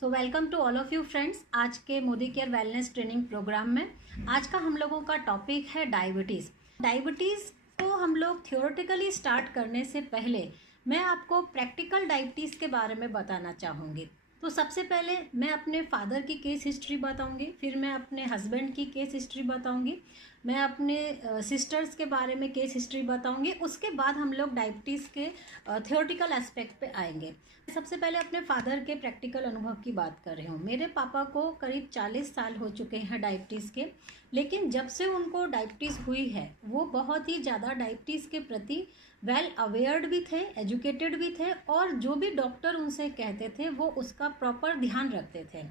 So welcome to all of you friends. आज के Modi care wellness training program में आज का हम लोगों का टॉपिक है डायबिटीज़। डायबिटीज़ को हम लोग थियोरेटिकली स्टार्ट करने से पहले मैं आपको प्रैक्टिकल डायबिटीज़ के बारे में बताना चाहूँगी। तो सबसे पहले मैं अपने फादर की केस हिस्ट्री बताऊंगी, फिर मैं अपने हस्बैंड की केस हिस्ट्री बताऊंगी, मैं अपने सिस्टर्स के बारे में केस हिस्ट्री बताऊंगी। उसके बाद हम लोग डायबिटीज़ के थियोरेटिकल एस्पेक्ट पे आएंगे। सबसे पहले अपने फादर के प्रैक्टिकल अनुभव की बात कर रही हूँ। मेरे पापा को करीब 40 साल हो चुके हैं डायबिटीज़ के, लेकिन जब से उनको डायबिटीज़ हुई है वो बहुत ही ज़्यादा डायबिटीज़ के प्रति वेल अवेयर्ड भी थे, एजुकेटेड भी थे, और जो भी डॉक्टर उनसे कहते थे वो उसका प्रॉपर ध्यान रखते थे।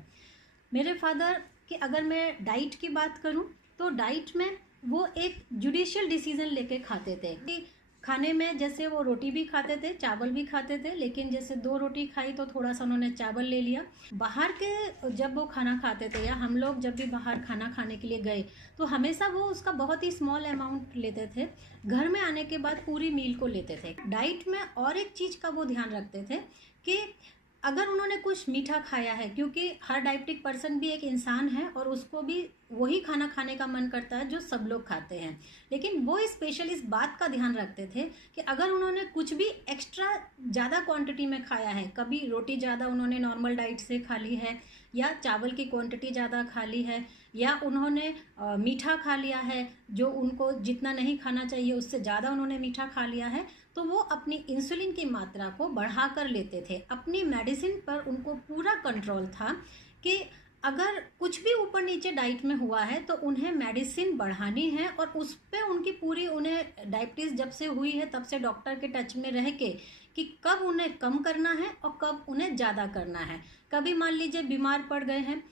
मेरे फादर की अगर मैं डाइट की बात करूं तो डाइट में वो एक जुडिशियल डिसीजन लेके खाते थे कि खाने में जैसे वो रोटी भी खाते थे, चावल भी खाते थे, लेकिन जैसे 2 रोटी खाई तो थोड़ा सा उन्होंने चावल ले लिया। बाहर के जब वो खाना खाते थे या हम लोग जब भी बाहर खाना खाने के लिए गए तो हमेशा वो उसका बहुत ही स्मॉल अमाउंट लेते थे, घर में आने के बाद पूरी मील को लेते थे। डाइट में और एक चीज़ का वो ध्यान रखते थे कि अगर उन्होंने कुछ मीठा खाया है, क्योंकि हर डायबिटिक पर्सन भी एक इंसान है और उसको भी वही खाना खाने का मन करता है जो सब लोग खाते हैं, लेकिन वो स्पेशल इस बात का ध्यान रखते थे कि अगर उन्होंने कुछ भी एक्स्ट्रा ज़्यादा क्वांटिटी में खाया है, कभी रोटी ज़्यादा उन्होंने नॉर्मल डाइट से खा ली है, या चावल की क्वांटिटी ज़्यादा खा ली है, या उन्होंने मीठा खा लिया है जो उनको जितना नहीं खाना चाहिए उससे ज़्यादा उन्होंने मीठा खा लिया है, तो वो अपनी इंसुलिन की मात्रा को बढ़ा कर लेते थे। अपनी मेडिसिन पर उनको पूरा कंट्रोल था कि अगर कुछ भी ऊपर नीचे डाइट में हुआ है तो उन्हें मेडिसिन बढ़ानी है, और उस पर उनकी पूरी, उन्हें डायबिटीज़ जब से हुई है तब से डॉक्टर के टच में रह के कि कब उन्हें कम करना है और कब उन्हें ज़्यादा करना है। कभी मान लीजिए बीमार पड़ गए हैं,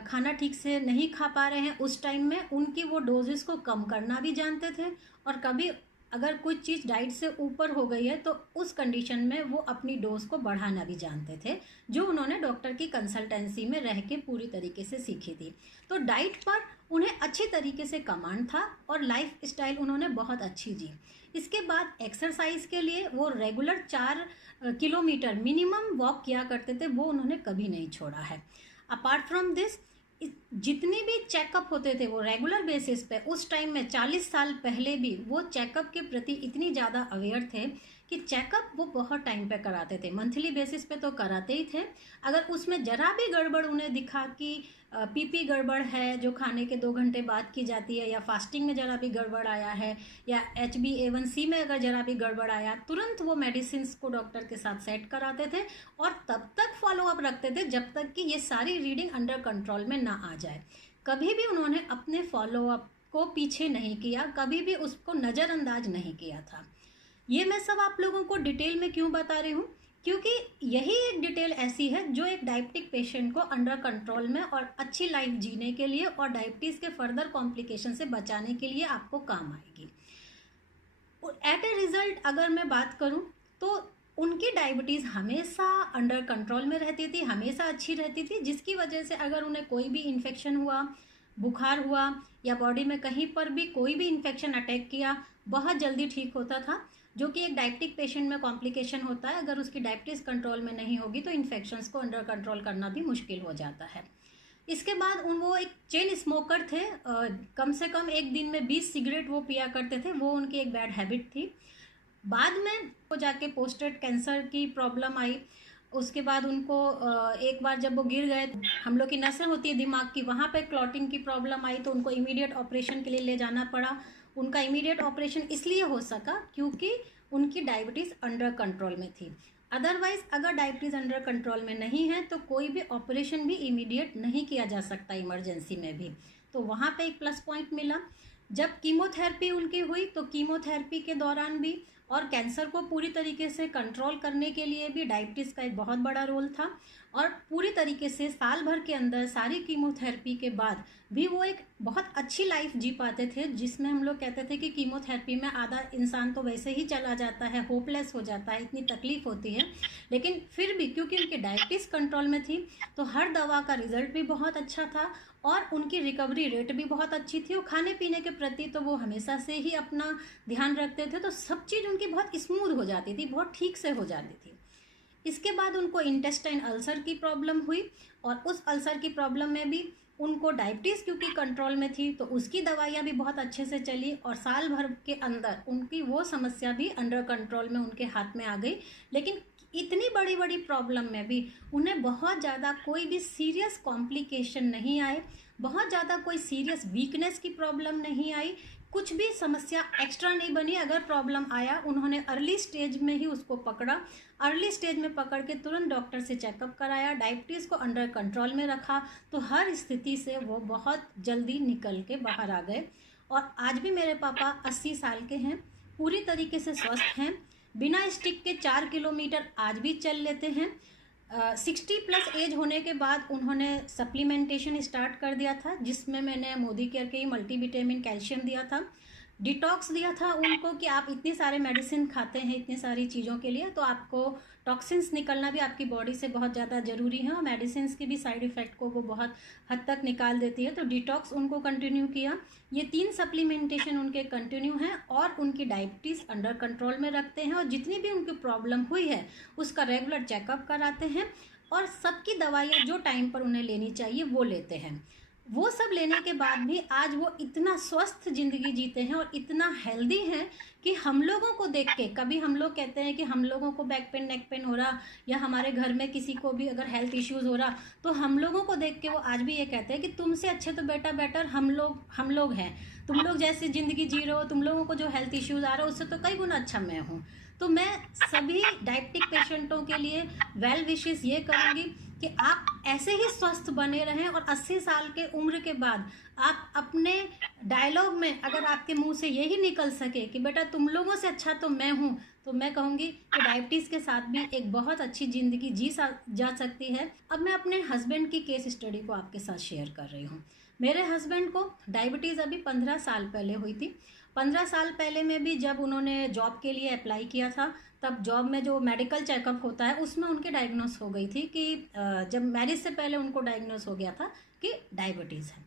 खाना ठीक से नहीं खा पा रहे हैं, उस टाइम में उनकी वो डोजेस को कम करना भी जानते थे, और कभी अगर कुछ चीज़ डाइट से ऊपर हो गई है तो उस कंडीशन में वो अपनी डोज को बढ़ाना भी जानते थे, जो उन्होंने डॉक्टर की कंसल्टेंसी में रह के पूरी तरीके से सीखी थी। तो डाइट पर उन्हें अच्छी तरीके से कमांड था और लाइफ स्टाइल उन्होंने बहुत अच्छी जी। इसके बाद एक्सरसाइज के लिए वो रेगुलर 4 किलोमीटर मिनिमम वॉक किया करते थे, वो उन्होंने कभी नहीं छोड़ा है। अपार्ट फ्रॉम दिस, जितने भी चेकअप होते थे वो रेगुलर बेसिस पे, उस टाइम में 40 साल पहले भी वो चेकअप के प्रति इतनी ज़्यादा अवेयर थे कि चेकअप वो बहुत टाइम पे कराते थे, मंथली बेसिस पे तो कराते ही थे। अगर उसमें ज़रा भी गड़बड़ उन्हें दिखा कि पीपी गड़बड़ है जो खाने के 2 घंटे बाद की जाती है, या फास्टिंग में ज़रा भी गड़बड़ आया है, या HbA1c में अगर ज़रा भी गड़बड़ आया, तुरंत वो मेडिसिन को डॉक्टर के साथ सेट कराते थे और तब तक फॉलोअप रखते थे जब तक कि ये सारी रीडिंग अंडर कंट्रोल में ना आ जाए। कभी भी उन्होंने अपने फॉलोअप को पीछे नहीं किया, कभी भी उसको नज़रअंदाज नहीं किया था। ये मैं सब आप लोगों को डिटेल में क्यों बता रही हूँ, क्योंकि यही एक डिटेल ऐसी है जो एक डायबिटिक पेशेंट को अंडर कंट्रोल में और अच्छी लाइफ जीने के लिए और डायबिटीज़ के फर्दर कॉम्प्लिकेशन से बचाने के लिए आपको काम आएगी। एट ए रिज़ल्ट अगर मैं बात करूं तो उनकी डायबिटीज़ हमेशा अंडर कंट्रोल में रहती थी, हमेशा अच्छी रहती थी, जिसकी वजह से अगर उन्हें कोई भी इन्फेक्शन हुआ, बुखार हुआ, या बॉडी में कहीं पर भी कोई भी इन्फेक्शन अटैक किया, बहुत जल्दी ठीक होता था, जो कि एक डायबिटिक पेशेंट में कॉम्प्लिकेशन होता है। अगर उसकी डायबिटीज़ कंट्रोल में नहीं होगी तो इन्फेक्शंस को अंडर कंट्रोल करना भी मुश्किल हो जाता है। इसके बाद वो एक चेन स्मोकर थे, कम से कम एक दिन में 20 सिगरेट वो पिया करते थे, वो उनकी एक बैड हैबिट थी। बाद में वो जाके पोस्टेड कैंसर की प्रॉब्लम आई। उसके बाद उनको एक बार जब वो गिर गए, हम लोग की नसें होती है दिमाग की, वहाँ पे क्लॉटिंग की प्रॉब्लम आई तो उनको इमीडिएट ऑपरेशन के लिए ले जाना पड़ा। उनका इमीडिएट ऑपरेशन इसलिए हो सका क्योंकि उनकी डायबिटीज़ अंडर कंट्रोल में थी। अदरवाइज अगर डायबिटीज़ अंडर कंट्रोल में नहीं है तो कोई भी ऑपरेशन भी इमीडिएट नहीं किया जा सकता इमरजेंसी में भी। तो वहाँ पे एक प्लस पॉइंट मिला। जब कीमोथेरेपी उनकी हुई तो कीमोथेरेपी के दौरान भी और कैंसर को पूरी तरीके से कंट्रोल करने के लिए भी डायबिटीज़ का एक बहुत बड़ा रोल था, और पूरी तरीके से साल भर के अंदर सारी कीमोथेरेपी के बाद भी वो एक बहुत अच्छी लाइफ जी पाते थे, जिसमें हम लोग कहते थे कि कीमोथेरेपी में आधा इंसान तो वैसे ही चला जाता है, होपलेस हो जाता है, इतनी तकलीफ होती है, लेकिन फिर भी क्योंकि उनकी डायबिटीज़ कंट्रोल में थी तो हर दवा का रिजल्ट भी बहुत अच्छा था और उनकी रिकवरी रेट भी बहुत अच्छी थी, और खाने पीने के प्रति तो वो हमेशा से ही अपना ध्यान रखते थे, तो सब चीज़ उनकी बहुत स्मूथ हो जाती थी, बहुत ठीक से हो जाती थी। इसके बाद उनको इंटेस्टाइन अल्सर की प्रॉब्लम हुई, और उस अल्सर की प्रॉब्लम में भी उनको डायबिटीज़ क्योंकि कंट्रोल में थी तो उसकी दवाइयाँ भी बहुत अच्छे से चली, और साल भर के अंदर उनकी वो समस्या भी अंडर कंट्रोल में उनके हाथ में आ गई। लेकिन इतनी बड़ी बड़ी प्रॉब्लम में भी उन्हें बहुत ज़्यादा कोई भी सीरियस कॉम्प्लिकेशन नहीं आए, बहुत ज़्यादा कोई सीरियस वीकनेस की प्रॉब्लम नहीं आई, कुछ भी समस्या एक्स्ट्रा नहीं बनी। अगर प्रॉब्लम आया उन्होंने अर्ली स्टेज में ही उसको पकड़ा, अर्ली स्टेज में पकड़ के तुरंत डॉक्टर से चेकअप कराया, डायबिटीज़ को अंडर कंट्रोल में रखा, तो हर स्थिति से वो बहुत जल्दी निकल के बाहर आ गए। और आज भी मेरे पापा 80 साल के हैं, पूरी तरीके से स्वस्थ हैं, बिना स्टिक के 4 किलोमीटर आज भी चल लेते हैं। 60 प्लस एज होने के बाद उन्होंने सप्लीमेंटेशन स्टार्ट कर दिया था, जिसमें मैंने मोदी केयर के ही मल्टीविटामिन कैल्शियम दिया था, डिटॉक्स दिया था उनको कि आप इतनी सारे मेडिसिन खाते हैं इतनी सारी चीज़ों के लिए, तो आपको टॉक्सिन्स निकलना भी आपकी बॉडी से बहुत ज़्यादा ज़रूरी है, और मेडिसिन की भी साइड इफ़ेक्ट को वो बहुत हद तक निकाल देती है, तो डिटॉक्स उनको कंटिन्यू किया। ये 3 सप्लीमेंटेशन उनके कंटिन्यू हैं, और उनकी डायबिटीज़ अंडर कंट्रोल में रखते हैं, और जितनी भी उनकी प्रॉब्लम हुई है उसका रेगुलर चेकअप कराते हैं, और सबकी दवाइयाँ जो टाइम पर उन्हें लेनी चाहिए वो लेते हैं। वो सब लेने के बाद भी आज वो इतना स्वस्थ ज़िंदगी जीते हैं और इतना हेल्दी हैं कि हम लोगों को देख के, कभी हम लोग कहते हैं कि हम लोगों को बैक पेन नेक पेन हो रहा, या हमारे घर में किसी को भी अगर हेल्थ इश्यूज़ हो रहा, तो हम लोगों को देख के वो आज भी ये कहते हैं कि तुमसे अच्छे तो बेटा बेटर हम लोग हैं, तुम लोग जैसे ज़िंदगी जी रहे हो, तुम लोगों को जो हेल्थ इश्यूज़ आ रहा है उससे तो कई गुना अच्छा मैं हूँ। तो मैं सभी डायबिटिक पेशेंटों के लिए वेल विशेस ये करूँगी कि आप ऐसे ही स्वस्थ बने रहें, और 80 साल के उम्र के बाद आप अपने डायलॉग में अगर आपके मुंह से यही निकल सके कि बेटा तुम लोगों से अच्छा तो मैं हूँ, तो मैं कहूँगी कि डायबिटीज़ के साथ भी एक बहुत अच्छी ज़िंदगी जा सकती है। अब मैं अपने हस्बैंड की केस स्टडी को आपके साथ शेयर कर रही हूँ। मेरे हस्बैंड को डायबिटीज़ अभी 15 साल पहले हुई थी। 15 साल पहले में भी जब उन्होंने जॉब के लिए अप्लाई किया था, तब जॉब में जो मेडिकल चेकअप होता है उसमें उनके डायग्नोस हो गई थी कि जब मैरिज से पहले उनको डायग्नोस हो गया था कि डायबिटीज़ है।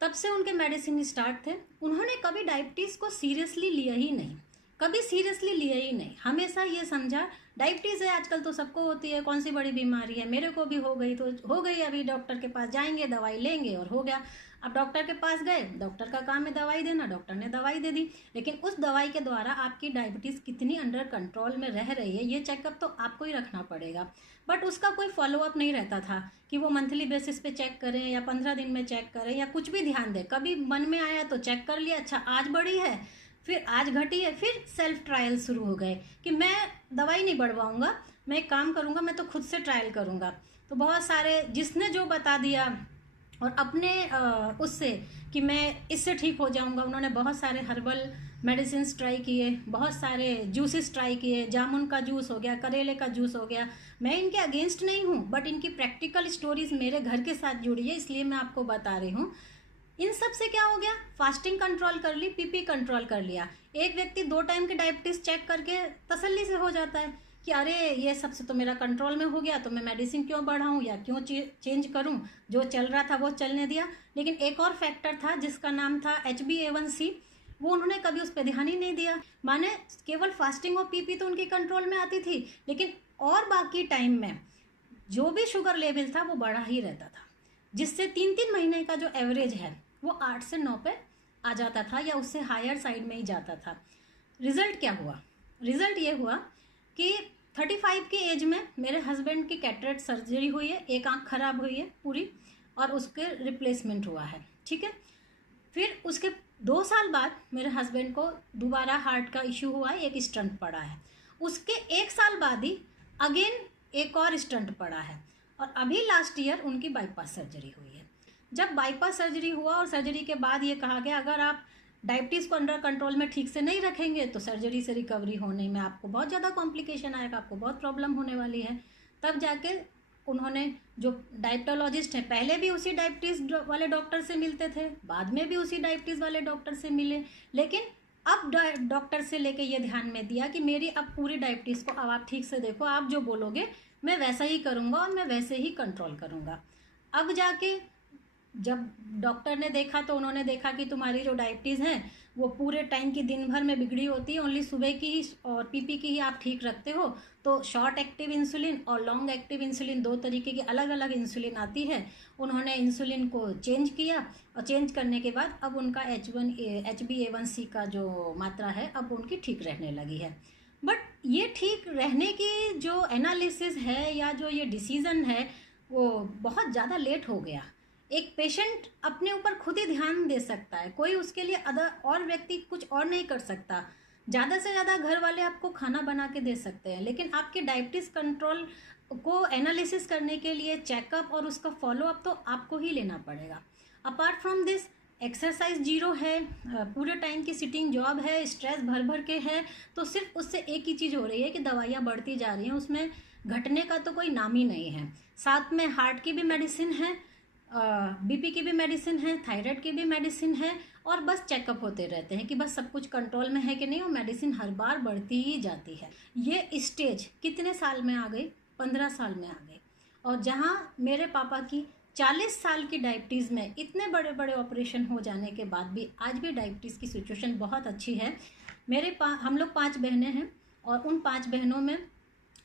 तब से उनके मेडिसिन स्टार्ट थे। उन्होंने कभी डायबिटीज़ को सीरियसली लिया ही नहीं, कभी सीरियसली लिया ही नहीं। हमेशा ये समझा डायबिटीज़ है, आजकल तो सबको होती है, कौन सी बड़ी बीमारी है, मेरे को भी हो गई तो हो गई, अभी डॉक्टर के पास जाएंगे, दवाई लेंगे और हो गया। अब डॉक्टर के पास गए, डॉक्टर का काम है दवाई देना, डॉक्टर ने दवाई दे दी, लेकिन उस दवाई के द्वारा आपकी डायबिटीज़ कितनी अंडर कंट्रोल में रह रही है ये चेकअप तो आपको ही रखना पड़ेगा। बट उसका कोई फॉलोअप नहीं रहता था कि वो मंथली बेसिस पे चेक करें या 15 दिन में चेक करें या कुछ भी ध्यान दें। कभी मन में आया तो चेक कर लिया, अच्छा आज बढ़ी है, फिर आज घटी है, फिर सेल्फ ट्रायल शुरू हो गए कि मैं दवाई नहीं बढ़वाऊँगा, मैं एक काम करूँगा, मैं तो खुद से ट्रायल करूँगा। तो बहुत सारे जिसने जो बता दिया और अपने उससे कि मैं इससे ठीक हो जाऊंगा, उन्होंने बहुत सारे हर्बल मेडिसिन ट्राई किए, बहुत सारे जूसेस ट्राई किए, जामुन का जूस हो गया, करेले का जूस हो गया। मैं इनके अगेंस्ट नहीं हूँ, बट इनकी प्रैक्टिकल स्टोरीज मेरे घर के साथ जुड़ी है, इसलिए मैं आपको बता रही हूँ। इन सब से क्या हो गया, फास्टिंग कंट्रोल कर ली, पीपी कंट्रोल कर लिया। एक व्यक्ति 2 टाइम के डायबिटीज़ चेक करके तसल्ली से हो जाता है कि अरे ये सबसे तो मेरा कंट्रोल में हो गया, तो मैं मेडिसिन क्यों बढ़ाऊँ या क्यों चेंज करूँ, जो चल रहा था वो चलने दिया। लेकिन एक और फैक्टर था जिसका नाम था HbA1c, वो उन्होंने कभी उस पर ध्यान ही नहीं दिया। माने केवल फास्टिंग और पीपी तो उनकी कंट्रोल में आती थी, लेकिन और बाकी टाइम में जो भी शुगर लेवल था वो बढ़ा ही रहता था, जिससे 3-3 महीने का जो एवरेज है वो 8 से 9 पे आ जाता था या उससे हायर साइड में ही जाता था। रिज़ल्ट क्या हुआ, रिज़ल्ट ये हुआ कि 35 की एज में मेरे हस्बैंड की कैटरेक्ट सर्जरी हुई है, एक आंख खराब हुई है पूरी, और उसके रिप्लेसमेंट हुआ है, ठीक है। फिर उसके 2 साल बाद मेरे हस्बैंड को दोबारा हार्ट का इशू हुआ है, एक स्टंट पड़ा है। उसके 1 साल बाद ही अगेन एक और स्टंट पड़ा है, और अभी लास्ट ईयर उनकी बाईपास सर्जरी हुई है। जब बाईपास सर्जरी हुआ और सर्जरी के बाद ये कहा गया अगर आप डायबिटीज़ को अंडर कंट्रोल में ठीक से नहीं रखेंगे तो सर्जरी से रिकवरी होने में आपको बहुत ज़्यादा कॉम्प्लिकेशन आएगा, आपको बहुत प्रॉब्लम होने वाली है। तब जाके उन्होंने जो डायबिटोलॉजिस्ट हैं, पहले भी उसी डायबिटीज़ वाले डॉक्टर से मिलते थे, बाद में भी उसी डायबिटीज़ वाले डॉक्टर से मिले, लेकिन अब डॉक्टर से लेके ये ध्यान में दिया कि मेरी अब पूरी डायबिटीज़ को अब आप ठीक से देखो, आप जो बोलोगे मैं वैसा ही करूँगा और मैं वैसे ही कंट्रोल करूँगा। अब जाके जब डॉक्टर ने देखा तो उन्होंने देखा कि तुम्हारी जो डायबिटीज़ है वो पूरे टाइम की दिन भर में बिगड़ी होती है, ओनली सुबह की ही और पीपी की ही आप ठीक रखते हो। तो शॉर्ट एक्टिव इंसुलिन और लॉन्ग एक्टिव इंसुलिन, दो तरीके की अलग अलग इंसुलिन आती है। उन्होंने इंसुलिन को चेंज किया और चेंज करने के बाद अब उनका HbA1c का जो मात्रा है अब उनकी ठीक रहने लगी है। बट ये ठीक रहने की जो एनालिसिस है या जो ये डिसीज़न है वो बहुत ज़्यादा लेट हो गया। एक पेशेंट अपने ऊपर खुद ही ध्यान दे सकता है, कोई उसके लिए अदर और व्यक्ति कुछ और नहीं कर सकता। ज़्यादा से ज़्यादा घर वाले आपको खाना बना के दे सकते हैं, लेकिन आपके डायबिटीज़ कंट्रोल को एनालिसिस करने के लिए चेकअप और उसका फॉलोअप तो आपको ही लेना पड़ेगा। Apart from this exercise zero है, पूरे टाइम की सिटिंग जॉब है, स्ट्रेस भर भर के है, तो सिर्फ उससे एक ही चीज़ हो रही है कि दवाइयाँ बढ़ती जा रही हैं, उसमें घटने का तो कोई नाम ही नहीं है। साथ में हार्ट की भी मेडिसिन है, बीपी की भी मेडिसिन है, थायराइड की भी मेडिसिन है, और बस चेकअप होते रहते हैं कि बस सब कुछ कंट्रोल में है कि नहीं, और मेडिसिन हर बार बढ़ती ही जाती है। ये स्टेज कितने साल में आ गई? 15 साल में आ गई। और जहाँ मेरे पापा की 40 साल की डायबिटीज़ में इतने बड़े बड़े ऑपरेशन हो जाने के बाद भी आज भी डायबिटीज़ की सिचुएशन बहुत अच्छी है। हम लोग 5 बहनें हैं, और उन 5 बहनों में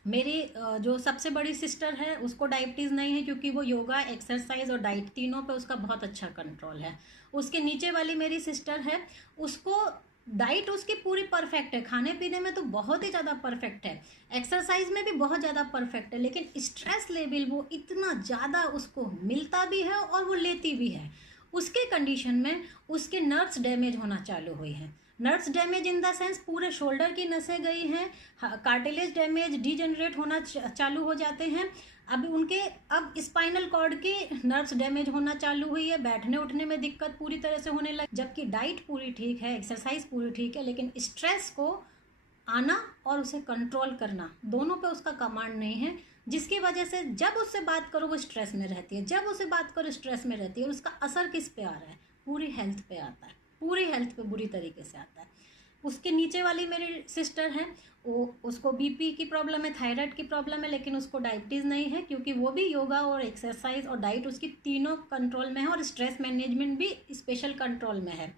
मेरी जो सबसे बड़ी सिस्टर है उसको डायबिटीज़ नहीं है, क्योंकि वो योगा, एक्सरसाइज और डाइट तीनों पे उसका बहुत अच्छा कंट्रोल है। उसके नीचे वाली मेरी सिस्टर है, उसको डाइट उसकी पूरी परफेक्ट है, खाने पीने में तो बहुत ही ज़्यादा परफेक्ट है, एक्सरसाइज में भी बहुत ज़्यादा परफेक्ट है, लेकिन स्ट्रेस लेवल वो इतना ज़्यादा उसको मिलता भी है और वो लेती भी है। उसके कंडीशन में उसके नर्व्स डैमेज होना चालू हुई हैं। Nerves damage in the sense पूरे शोल्डर की नसें गई हैं, कार्टिलेज डैमेज, डीजनरेट होना चालू हो जाते हैं। अब स्पाइनल कॉर्ड की नर्व्स डैमेज होना चालू हुई है, बैठने उठने में दिक्कत पूरी तरह से होने लगी। जबकि डाइट पूरी ठीक है, एक्सरसाइज पूरी ठीक है, लेकिन स्ट्रेस को आना और उसे कंट्रोल करना दोनों पे उसका कमांड नहीं है, जिसकी वजह से जब उससे बात करो वो स्ट्रेस में रहती है, जब उसे बात करो स्ट्रेस में रहती है। और उसका असर किस पे आ रहा है? पूरी हेल्थ पे आता है, पूरी हेल्थ पे बुरी तरीके से आता है। उसके नीचे वाली मेरी सिस्टर है, उसको बीपी की प्रॉब्लम है, थायराइड की प्रॉब्लम है, लेकिन उसको डायबिटीज़ नहीं है, क्योंकि वो भी योगा और एक्सरसाइज और डाइट उसकी तीनों कंट्रोल में है, और स्ट्रेस मैनेजमेंट भी स्पेशल कंट्रोल में है।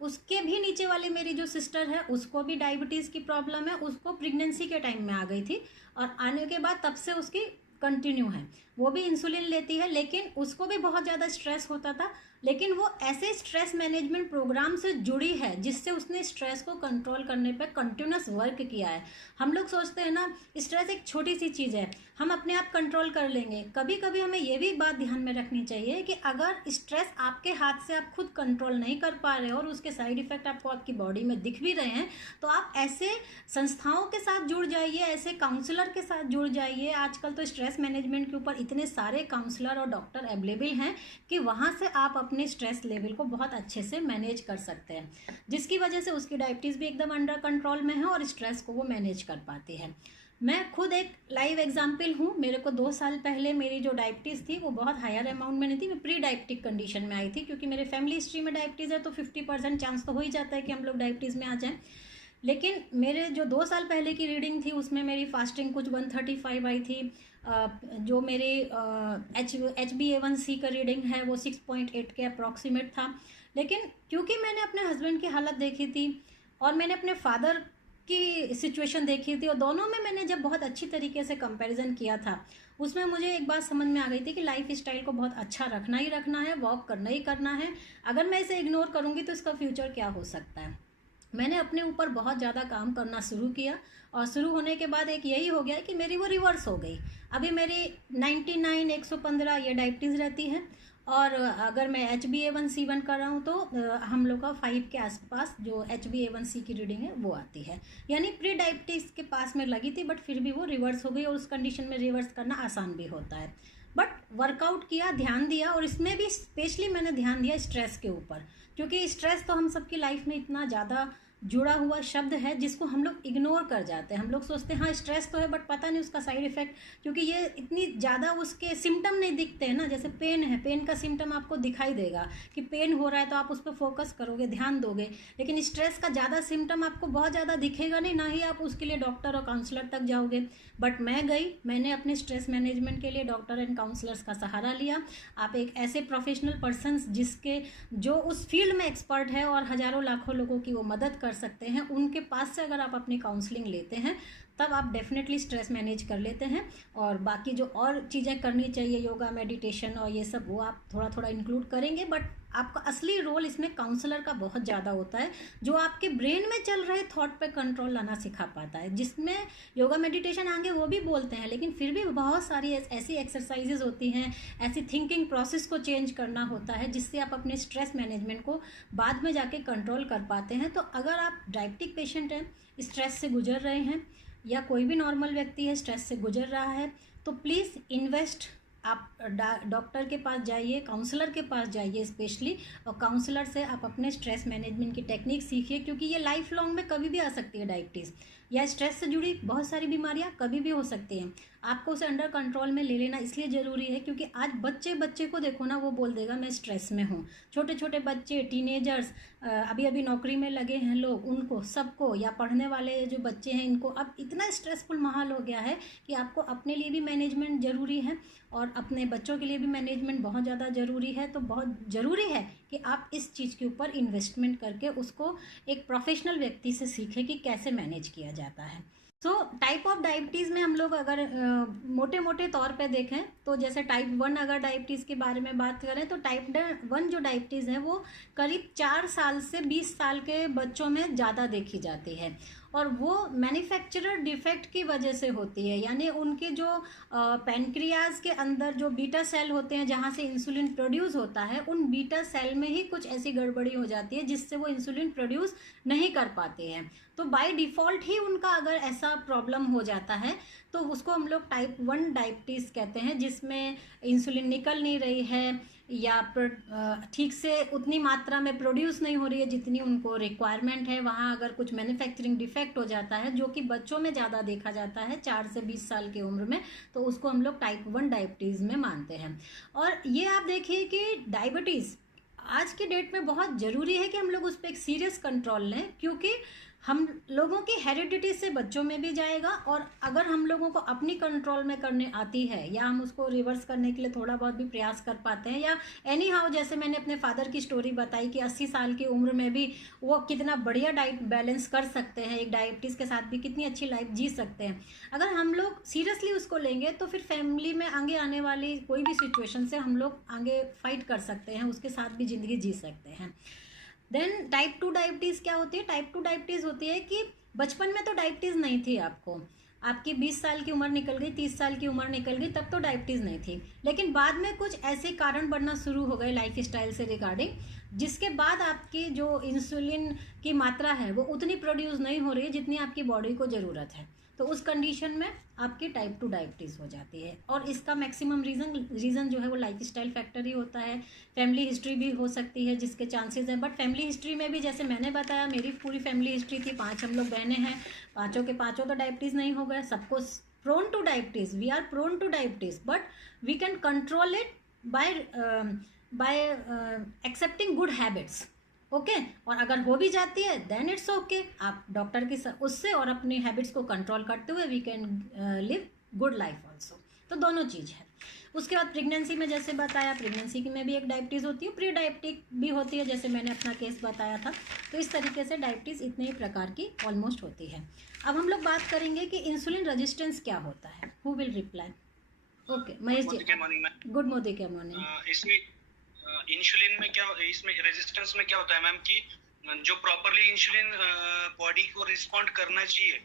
उसके भी नीचे वाली मेरी जो सिस्टर है उसको भी डायबिटीज़ की प्रॉब्लम है, उसको प्रेगनेंसी के टाइम में आ गई थी, और आने के बाद तब से उसकी कंटिन्यू है। वो भी इंसुलिन लेती है, लेकिन उसको भी बहुत ज़्यादा स्ट्रेस होता था, लेकिन वो ऐसे स्ट्रेस मैनेजमेंट प्रोग्राम से जुड़ी है जिससे उसने स्ट्रेस को कंट्रोल करने पे कंटिन्यूस वर्क किया है। हम लोग सोचते हैं ना स्ट्रेस एक छोटी सी चीज़ है, हम अपने आप कंट्रोल कर लेंगे। कभी कभी हमें ये भी बात ध्यान में रखनी चाहिए कि अगर स्ट्रेस आपके हाथ से आप खुद कंट्रोल नहीं कर पा रहे हो और उसके साइड इफ़ेक्ट आपको आपकी बॉडी में दिख भी रहे हैं, तो आप ऐसे संस्थाओं के साथ जुड़ जाइए, ऐसे काउंसलर के साथ जुड़ जाइए। आजकल तो स्ट्रेस मैनेजमेंट के ऊपर इतने सारे काउंसलर और डॉक्टर अवेलेबल हैं कि वहाँ से आप अपने स्ट्रेस लेवल को बहुत अच्छे से मैनेज कर सकते हैं, जिसकी वजह से उसकी डायबिटीज़ भी एकदम अंडर कंट्रोल में है और स्ट्रेस को वो मैनेज कर पाती है। मैं खुद एक लाइव एग्जाम्पल हूँ। मेरे को 2 साल पहले मेरी जो डायबिटीज़ थी वो बहुत हायर अमाउंट में नहीं थी, मैं प्री डायबिटिक कंडीशन में आई थी, क्योंकि मेरे फैमिली हिस्ट्री में डायबिटीज़ है, तो 50% चांस तो हो ही जाता है कि हम लोग डायबिटीज़ में आ जाएं। लेकिन मेरे जो 2 साल पहले की रीडिंग थी उसमें मेरी फास्टिंग कुछ 135 आई थी। जो मेरे HbA1c का रीडिंग है वो 6.8 के अप्रॉक्सीमेट था। लेकिन क्योंकि मैंने अपने हस्बैंड की हालत देखी थी और मैंने अपने फादर की सिचुएशन देखी थी, और दोनों में मैंने जब बहुत अच्छी तरीके से कंपैरिजन किया था, उसमें मुझे एक बात समझ में आ गई थी कि लाइफ स्टाइल को बहुत अच्छा रखना ही रखना है, वॉक करना ही करना है। अगर मैं इसे इग्नोर करूँगी तो इसका फ्यूचर क्या हो सकता है। मैंने अपने ऊपर बहुत ज़्यादा काम करना शुरू किया, और शुरू होने के बाद एक यही हो गया कि मेरी वो रिवर्स हो गई। अभी मेरी 99, 115 ये डायबिटीज़ रहती है, और अगर मैं HbA1c1 कर रहा हूँ तो हम लोग का 5 के आसपास जो HbA1c की रीडिंग है वो आती है। यानी प्री डायबिटीज़ के पास में लगी थी, बट फिर भी वो रिवर्स हो गई, और उस कंडीशन में रिवर्स करना आसान भी होता है। बट वर्कआउट किया, ध्यान दिया, और इसमें भी स्पेशली मैंने ध्यान दिया स्ट्रेस के ऊपर, क्योंकि स्ट्रेस तो हम सबकी लाइफ में इतना ज़्यादा जुड़ा हुआ शब्द है जिसको हम लोग इग्नोर कर जाते हैं। हम लोग सोचते हैं हाँ स्ट्रेस तो है, बट पता नहीं उसका साइड इफेक्ट, क्योंकि ये इतनी ज़्यादा उसके सिम्टम नहीं दिखते हैं ना। जैसे पेन है, पेन का सिम्टम आपको दिखाई देगा कि पेन हो रहा है, तो आप उस पर फोकस करोगे, ध्यान दोगे। लेकिन स्ट्रेस का ज़्यादा सिम्टम आपको बहुत ज़्यादा दिखेगा नहीं, ना ही आप उसके लिए डॉक्टर और काउंसलर तक जाओगे। बट मैंने अपने स्ट्रेस मैनेजमेंट के लिए डॉक्टर एंड काउंसलर्स का सहारा लिया। आप एक ऐसे प्रोफेशनल पर्सन जो उस फील्ड में एक्सपर्ट है और हज़ारों लाखों लोगों की वो मदद कर सकते हैं, उनके पास से अगर आप अपनी काउंसलिंग लेते हैं तब आप डेफिनेटली स्ट्रेस मैनेज कर लेते हैं। और बाकी जो और चीज़ें करनी चाहिए, योगा, मेडिटेशन और ये सब, वो आप थोड़ा थोड़ा इंक्लूड करेंगे। बट आपका असली रोल इसमें काउंसलर का बहुत ज़्यादा होता है, जो आपके ब्रेन में चल रहे थॉट पे कंट्रोल लाना सिखा पाता है। जिसमें योगा मेडिटेशन आगे वो भी बोलते हैं, लेकिन फिर भी बहुत सारी ऐसी एक्सरसाइजेज होती हैं, ऐसी थिंकिंग प्रोसेस को चेंज करना होता है, जिससे आप अपने स्ट्रेस मैनेजमेंट को बाद में जाके कंट्रोल कर पाते हैं। तो अगर आप डायबिटिक पेशेंट हैं, स्ट्रेस से गुजर रहे हैं, या कोई भी नॉर्मल व्यक्ति है स्ट्रेस से गुजर रहा है, तो प्लीज़ इन्वेस्ट, आप डॉक्टर के पास जाइए, काउंसलर के पास जाइए स्पेशली, और काउंसलर से आप अपने स्ट्रेस मैनेजमेंट की टेक्निक सीखिए, क्योंकि ये लाइफ लॉन्ग में कभी भी आ सकती है। डायबिटीज़ या स्ट्रेस से जुड़ी बहुत सारी बीमारियां कभी भी हो सकती हैं। आपको उसे अंडर कंट्रोल में ले लेना इसलिए ज़रूरी है क्योंकि आज बच्चे को देखो ना, वो बोल देगा मैं स्ट्रेस में हूँ। छोटे छोटे बच्चे, टीनेजर्स, अभी अभी नौकरी में लगे हैं लोग, उनको सबको, या पढ़ने वाले जो बच्चे हैं, इनको अब इतना स्ट्रेसफुल माहौल हो गया है कि आपको अपने लिए भी मैनेजमेंट ज़रूरी है और अपने बच्चों के लिए भी मैनेजमेंट बहुत ज़्यादा ज़रूरी है। तो बहुत ज़रूरी है कि आप इस चीज़ के ऊपर इन्वेस्टमेंट करके उसको एक प्रोफेशनल व्यक्ति से सीखें कि कैसे मैनेज किया जाता है। सो टाइप ऑफ डायबिटीज़ में हम लोग अगर मोटे मोटे तौर पे देखें तो जैसे टाइप 1 अगर डायबिटीज़ के बारे में बात करें तो टाइप 1 जो डायबिटीज़ है वो करीब 4 साल से 20 साल के बच्चों में ज़्यादा देखी जाती है, और वो मैन्युफैक्चरर डिफेक्ट की वजह से होती है। यानी उनके जो पैनक्रियाज के अंदर जो बीटा सेल होते हैं जहाँ से इंसुलिन प्रोड्यूस होता है, उन बीटा सेल में ही कुछ ऐसी गड़बड़ी हो जाती है जिससे वो इंसुलिन प्रोड्यूस नहीं कर पाते हैं। तो बाय डिफ़ॉल्ट ही उनका अगर ऐसा प्रॉब्लम हो जाता है तो उसको हम लोग टाइप 1 डायबिटीज़ कहते हैं, जिसमें इंसुलिन निकल नहीं रही है या ठीक से उतनी मात्रा में प्रोड्यूस नहीं हो रही है जितनी उनको रिक्वायरमेंट है। वहाँ अगर कुछ मैन्युफैक्चरिंग डिफेक्ट हो जाता है जो कि बच्चों में ज़्यादा देखा जाता है 4 से 20 साल की उम्र में, तो उसको हम लोग टाइप 1 डायबिटीज़ में मानते हैं। और ये आप देखिए कि डायबिटीज़ आज की डेट में बहुत ज़रूरी है कि हम लोग उस पर एक सीरियस कंट्रोल लें, क्योंकि हम लोगों की हेरिडिटी से बच्चों में भी जाएगा। और अगर हम लोगों को अपनी कंट्रोल में करने आती है या हम उसको रिवर्स करने के लिए थोड़ा बहुत भी प्रयास कर पाते हैं, या एनी हाउ, जैसे मैंने अपने फादर की स्टोरी बताई कि 80 साल की उम्र में भी वो कितना बढ़िया डाइट बैलेंस कर सकते हैं, एक डायबिटीज़ के साथ भी कितनी अच्छी लाइफ जी सकते हैं। अगर हम लोग सीरियसली उसको लेंगे तो फिर फैमिली में आगे आने वाली कोई भी सिचुएशन से हम लोग आगे फाइट कर सकते हैं, उसके साथ भी ज़िंदगी जी सकते हैं। देन टाइप 2 डायबिटीज़ क्या होती है? टाइप 2 डायबिटीज़ होती है कि बचपन में तो डायबिटीज़ नहीं थी, आपकी 20 साल की उम्र निकल गई, 30 साल की उम्र निकल गई, तब तो डायबिटीज़ नहीं थी, लेकिन बाद में कुछ ऐसे कारण बनना शुरू हो गए लाइफ स्टाइल से रिगार्डिंग, जिसके बाद आपकी जो इंसुलिन की मात्रा है वो उतनी प्रोड्यूस नहीं हो रही है जितनी आपकी बॉडी को ज़रूरत है। तो उस कंडीशन में आपकी टाइप 2 डायबिटीज़ हो जाती है। और इसका मैक्सिमम रीज़न जो है वो लाइफस्टाइल फैक्टर ही होता है। फैमिली हिस्ट्री भी हो सकती है जिसके चांसेस हैं, बट फैमिली हिस्ट्री में भी जैसे मैंने बताया, मेरी पूरी फैमिली हिस्ट्री थी, 5 हम लोग बहनें हैं, पाँचों के पाँचों तो डायबिटीज़ नहीं हो गए, सबको prone to diabetes, we are prone to diabetes, but we can control it by accepting good habits. Okay और अगर हो भी जाती है देन इट्स ओके, आप डॉक्टर के उससे और अपनी हैबिट्स को कंट्रोल करते हुए we can live good life also. तो दोनों चीज़ है। उसके बाद प्रेगनेंसी में जैसे बताया, प्रेगनेंसी में भी एक डायबिटीज़ होती है, प्री डायबिटिक भी होती है, जैसे मैंने अपना केस बताया था। तो इस तरीके से डायबिटीज़ इतने ही प्रकार की ऑलमोस्ट होती है। अब हम लोग बात करेंगे कि इंसुलिन रेजिस्टेंस क्या होता है। Who will reply? Okay Mahesh ji, good morning के मॉर्निंग। इसमें इंसुलिन में क्या, इसमें रेजिस्टेंस में क्या होता है मैम कि जो प्रॉपरली इंसुलिन बॉडी को रिस्पॉन्ड करना चाहिए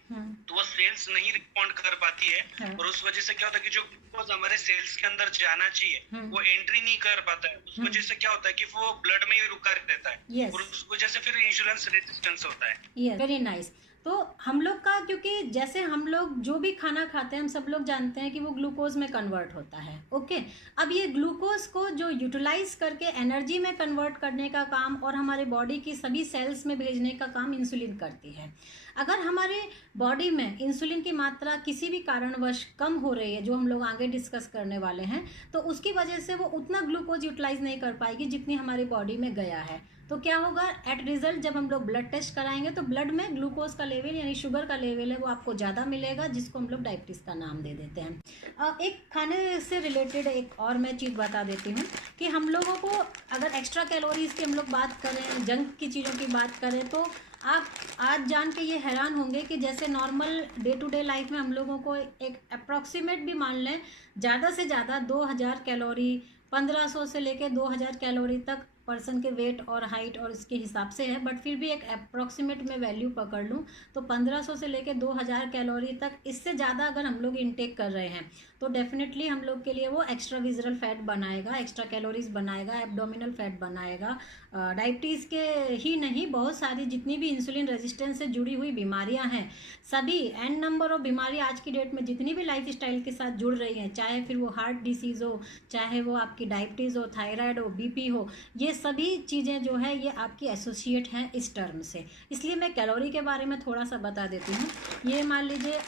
तो वो सेल्स नहीं रिस्पॉन्ड कर पाती है, और उस वजह से क्या होता है कि जो ग्लूकोज हमारे सेल्स के अंदर जाना चाहिए वो एंट्री नहीं कर पाता है। उस वजह से क्या होता है कि वो ब्लड में ही रुका रहता है, और उस वजह से फिर इंसुलिन रेजिस्टेंस होता है। Very nice. तो हम लोग का, क्योंकि जैसे हम लोग जो भी खाना खाते हैं हम सब लोग जानते हैं कि वो ग्लूकोज में कन्वर्ट होता है। ओके, अब ये ग्लूकोज को जो यूटिलाइज करके एनर्जी में कन्वर्ट करने का काम और हमारे बॉडी की सभी सेल्स में भेजने का काम इंसुलिन करती है। अगर हमारे बॉडी में इंसुलिन की मात्रा किसी भी कारणवश कम हो रही है, जो हम लोग आगे डिस्कस करने वाले हैं, तो उसकी वजह से वो उतना ग्लूकोज यूटिलाइज नहीं कर पाएगी जितनी हमारी बॉडी में गया है। तो क्या होगा, एट रिजल्ट जब हम लोग ब्लड टेस्ट कराएंगे तो ब्लड में ग्लूकोज का लेवल यानी शुगर का लेवल है वो आपको ज़्यादा मिलेगा, जिसको हम लोग डायबिटीज़ का नाम दे देते हैं। एक खाने से रिलेटेड एक और मैं चीज़ बता देती हूँ कि हम लोगों को अगर एक्स्ट्रा कैलोरीज की हम लोग बात करें, जंक की चीज़ों की बात करें, तो आप आज जान के ये हैरान होंगे कि जैसे normal day to day life में हम लोगों को एक अप्रॉक्सीमेट भी मान लें, ज़्यादा से ज़्यादा 2000 कैलोरी, 1500 से लेके 2000 कैलोरी तक पर्सन के वेट और हाइट और इसके हिसाब से है, बट फिर भी एक अप्रॉक्सीमेट में वैल्यू पकड़ लूँ तो 1500 से लेके 2000 कैलोरी तक, इससे ज़्यादा अगर हम लोग इनटेक कर रहे हैं तो डेफिनेटली हम लोग के लिए वो एक्स्ट्रा विजरल फैट बनाएगा, एक्स्ट्रा कैलोरीज बनाएगा, एब्डोमिनल फैट बनाएगा। डायबिटीज़ के ही नहीं, बहुत सारी जितनी भी इंसुलिन रेजिस्टेंस से जुड़ी हुई बीमारियां हैं, सभी एन नंबर ऑफ बीमारी आज की डेट में जितनी भी लाइफ स्टाइल के साथ जुड़ रही हैं, चाहे फिर वो हार्ट डिसीज़ हो, चाहे वो आपकी डायबिटीज़ हो, थायराइड हो, बीपी हो, ये सभी चीज़ें जो है ये आपकी एसोसिएट हैं इस टर्म से। इसलिए मैं कैलोरी के बारे में थोड़ा सा बता देती हूँ। ये मान लीजिए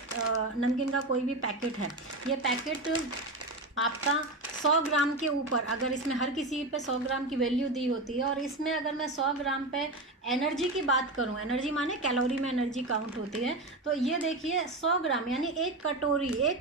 नमकीन का कोई भी पैकेट है, ये पैकेट आपका 100 ग्राम के ऊपर, अगर इसमें हर किसी पे 100 ग्राम की वैल्यू दी होती है और इसमें अगर मैं 100 ग्राम पे एनर्जी की बात करूं, एनर्जी माने कैलोरी में एनर्जी काउंट होती है, तो ये देखिए 100 ग्राम यानी एक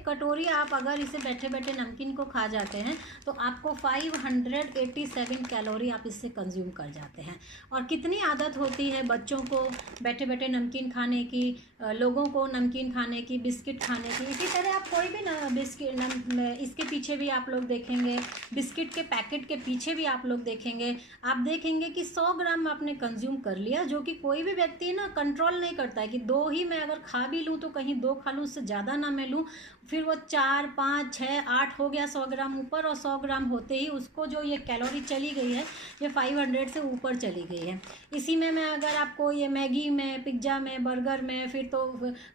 कटोरी आप अगर इसे बैठे बैठे नमकीन को खा जाते हैं तो आपको 587 कैलोरी आप इससे कंज्यूम कर जाते हैं। और कितनी आदत होती है बच्चों को बैठे बैठे नमकीन खाने की, लोगों को नमकीन खाने की, बिस्किट खाने की। इसी तरह आप कोई भी इसके पीछे भी आप लोग देखेंगे, बिस्किट के पैकेट के पीछे भी आप लोग देखेंगे, आप देखेंगे कि 100 ग्राम आपने कंज्यूम कर लिया, जो कि कोई भी व्यक्ति ना कंट्रोल नहीं करता है कि 2 ही मैं अगर खा भी लूँ तो कहीं 2 खा लूँ, उससे ज़्यादा ना मैं लूँ। फिर वो 4, 5, 6, 8 हो गया 100 ग्राम ऊपर, और 100 ग्राम होते ही उसको जो ये कैलोरी चली गई है ये 500 से ऊपर चली गई है। इसी में मैं अगर आपको ये मैगी में, पिज्ज़ा में, बर्गर में, फिर तो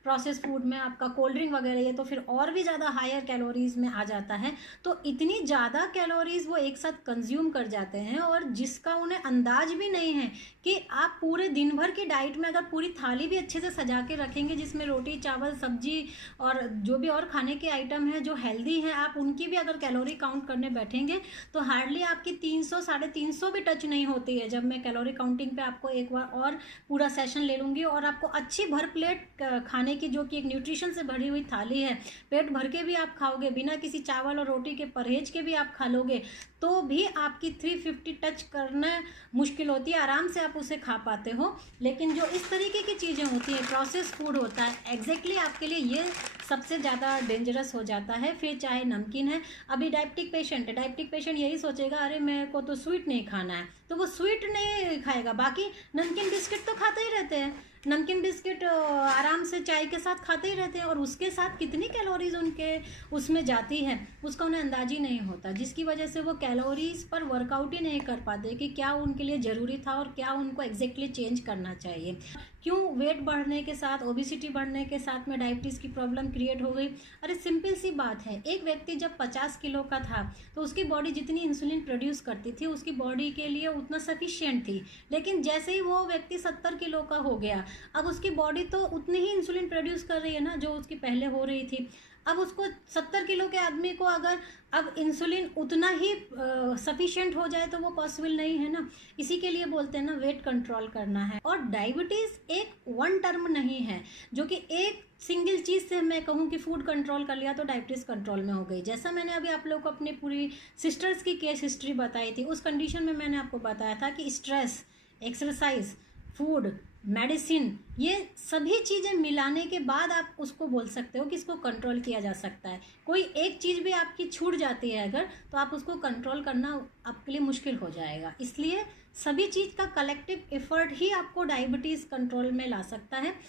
प्रोसेस फूड में आपका कोल्ड ड्रिंक वगैरह, ये तो फिर और भी ज़्यादा हायर कैलोरीज में आ जाता है। तो इतनी ज़्यादा कैलोरीज वो एक साथ कंज्यूम कर जाते हैं और जिसका उन्हें अंदाज भी नहीं है कि आप पूरे दिन भर की डाइट में अगर पूरी थाली भी अच्छे से सजा के रखेंगे जिसमें रोटी, चावल, सब्जी और जो भी और खाने के आइटम हैं जो हेल्दी हैं, आप उनकी भी अगर कैलोरी काउंट करने बैठेंगे तो हार्डली आपकी 300, 350 भी टच नहीं होती है। जब मैं कैलोरी काउंटिंग पे आपको एक बार और पूरा सेशन ले लूँगी और आपको अच्छी भर प्लेट खाने की, जो कि एक न्यूट्रिशन से भरी हुई थाली है, पेट भर के भी आप खाओगे, बिना किसी चावल और रोटी के परहेज के भी आप खा लोगे, तो भी आपकी 350 टच करना मुश्किल होती है, आराम से आप उसे खा पाते हो। लेकिन जो इस तरीके की चीज़ें होती हैं, प्रोसेस फूड होता है, एग्जैक्टली आपके लिए ये सबसे ज़्यादा डेंजरस हो जाता है। फिर चाहे नमकीन है, अभी डायबिटिक पेशेंट है, डायबिटिक पेशेंट यही सोचेगा अरे मेरे को तो स्वीट नहीं खाना है, तो वो स्वीट नहीं खाएगा, बाकी नमकीन बिस्किट तो खाते ही रहते हैं, नमकीन बिस्किट आराम से चाय के साथ खाते ही रहते हैं, और उसके साथ कितनी कैलोरीज उनके उसमें जाती है उसका उन्हें अंदाज ही नहीं होता, जिसकी वजह से वो कैलोरीज पर वर्कआउट ही नहीं कर पाते कि क्या उनके लिए ज़रूरी था और क्या उनको एग्जैक्टली चेंज करना चाहिए। क्यों वेट बढ़ने के साथ, ओबिसिटी बढ़ने के साथ में डायबिटीज़ की प्रॉब्लम क्रिएट हो गई? अरे सिंपल सी बात है, एक व्यक्ति जब 50 किलो का था तो उसकी बॉडी जितनी इंसुलिन प्रोड्यूस करती थी उसकी बॉडी के लिए उतना सफिशिएंट थी, लेकिन जैसे ही वो व्यक्ति 70 किलो का हो गया, अब उसकी बॉडी तो उतनी ही इंसुलिन प्रोड्यूस कर रही है ना जो उसकी पहले हो रही थी। अब उसको 70 किलो के आदमी को अगर अब इंसुलिन उतना ही सफिशिएंट हो जाए तो वो पॉसिबल नहीं है ना। इसी के लिए बोलते हैं ना वेट कंट्रोल करना है। और डायबिटीज़ एक वन टर्म नहीं है जो कि एक सिंगल चीज़ से मैं कहूँ कि फूड कंट्रोल कर लिया तो डायबिटीज़ कंट्रोल में हो गई। जैसा मैंने अभी आप लोग को अपनी पूरी सिस्टर्स की केस हिस्ट्री बताई थी, उस कंडीशन में मैंने आपको बताया था कि स्ट्रेस, एक्सरसाइज, फूड, मेडिसिन, ये सभी चीज़ें मिलाने के बाद आप उसको बोल सकते हो कि इसको कंट्रोल किया जा सकता है। कोई एक चीज़ भी आपकी छूट जाती है अगर, तो आप उसको कंट्रोल करना आपके लिए मुश्किल हो जाएगा। इसलिए सभी चीज़ का कलेक्टिव एफर्ट ही आपको डायबिटीज़ कंट्रोल में ला सकता है।